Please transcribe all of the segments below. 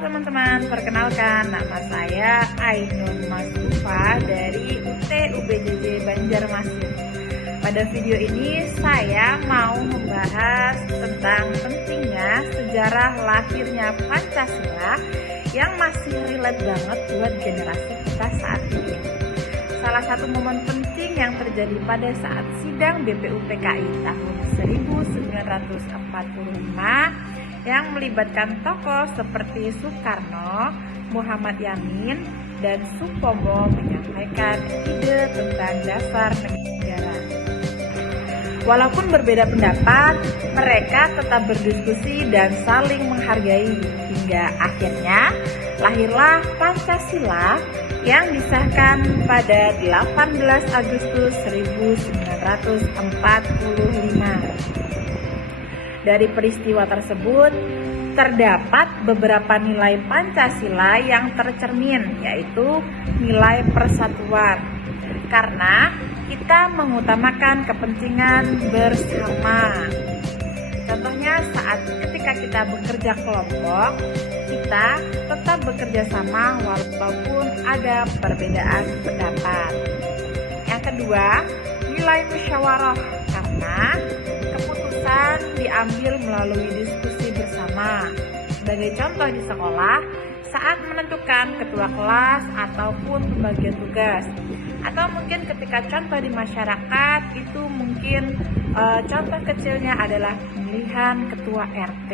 teman-teman, perkenalkan nama saya Ainun Masrufa dari UT UBJJ Banjarmasin. Pada video ini saya mau membahas tentang pentingnya sejarah lahirnya Pancasila yang masih relate banget buat generasi kita saat ini. Salah satu momen penting yang terjadi pada saat sidang BPUPKI tahun 1945 yang melibatkan tokoh seperti Soekarno, Muhammad Yamin, dan Supomo menyampaikan ide tentang dasar negara. Walaupun berbeda pendapat, mereka tetap berdiskusi dan saling menghargai hingga akhirnya lahirlah Pancasila yang disahkan pada 18 Agustus 1945. Dari peristiwa tersebut, terdapat beberapa nilai Pancasila yang tercermin, yaitu nilai persatuan. Karena kita mengutamakan kepentingan bersama. Contohnya saat ketika kita bekerja kelompok, kita tetap bekerja sama walaupun ada perbedaan pendapat. Yang kedua, nilai musyawarah, karena keputusan diambil melalui diskusi bersama. Sebagai contoh di sekolah, saat menentukan ketua kelas ataupun pembagian tugas. Atau mungkin ketika contoh di masyarakat, itu mungkin contoh kecilnya adalah pemilihan ketua RT.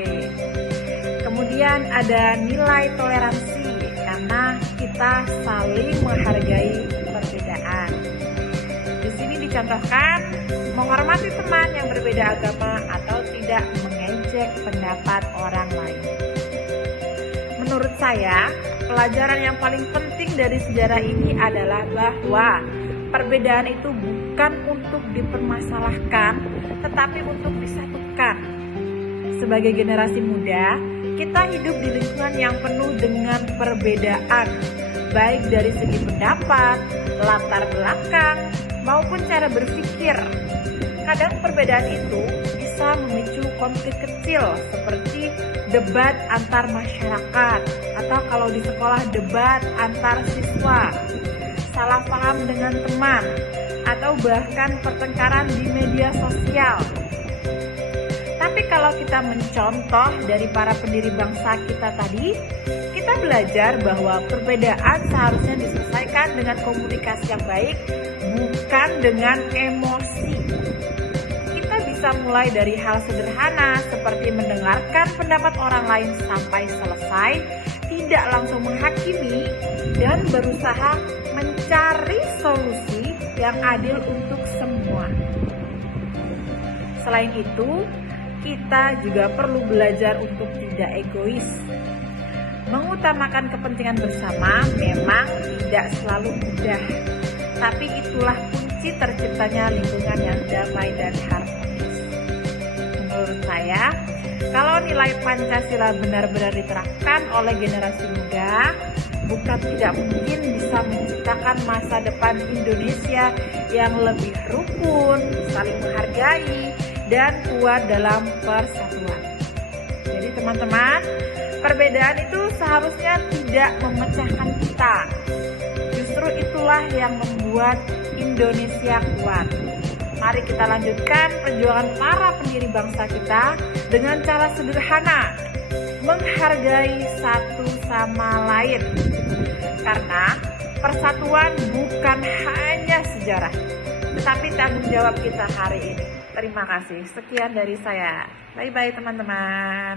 Kemudian ada nilai toleransi, karena kita saling menghargai perbedaan. Di sini dicontohkan menghormati teman yang berbeda agama atau tidak mengejek pendapat orang lain. Menurut saya, pelajaran yang paling penting dari sejarah ini adalah bahwa perbedaan itu bukan untuk dipermasalahkan, tetapi untuk disatukan. Sebagai generasi muda, kita hidup di lingkungan yang penuh dengan perbedaan, baik dari segi pendapat, latar belakang, maupun cara berpikir. Kadang perbedaan itu bisa memicu konflik kecil seperti debat antar masyarakat, atau kalau di sekolah debat antar siswa, salah paham dengan teman, atau bahkan pertengkaran di media sosial. Tapi kalau kita mencontoh dari para pendiri bangsa kita tadi, kita belajar bahwa perbedaan seharusnya diselesaikan dengan komunikasi yang baik, bukan dengan emosi. Kita bisa mulai dari hal sederhana seperti mendengarkan pendapat orang lain sampai selesai, tidak langsung menghakimi, dan berusaha mencari solusi yang adil untuk semua. Selain itu, kita juga perlu belajar untuk tidak egois. Mengutamakan kepentingan bersama memang tidak selalu mudah, tapi itulah kunci terciptanya lingkungan yang damai dan harmonis. Menurut saya, kalau nilai Pancasila benar-benar diterapkan oleh generasi muda, bukan tidak mungkin bisa menciptakan masa depan Indonesia yang lebih rukun, saling menghargai, dan kuat dalam persatuan. Jadi teman-teman, perbedaan itu seharusnya tidak memecahkan kita. Justru itulah yang membuat Indonesia kuat. Mari kita lanjutkan perjuangan para pendiri bangsa kita dengan cara sederhana, menghargai satu sama lain. Karena persatuan bukan hanya sejarah, tetapi tanggung jawab kita hari ini. Terima kasih. Sekian dari saya. Bye-bye teman-teman.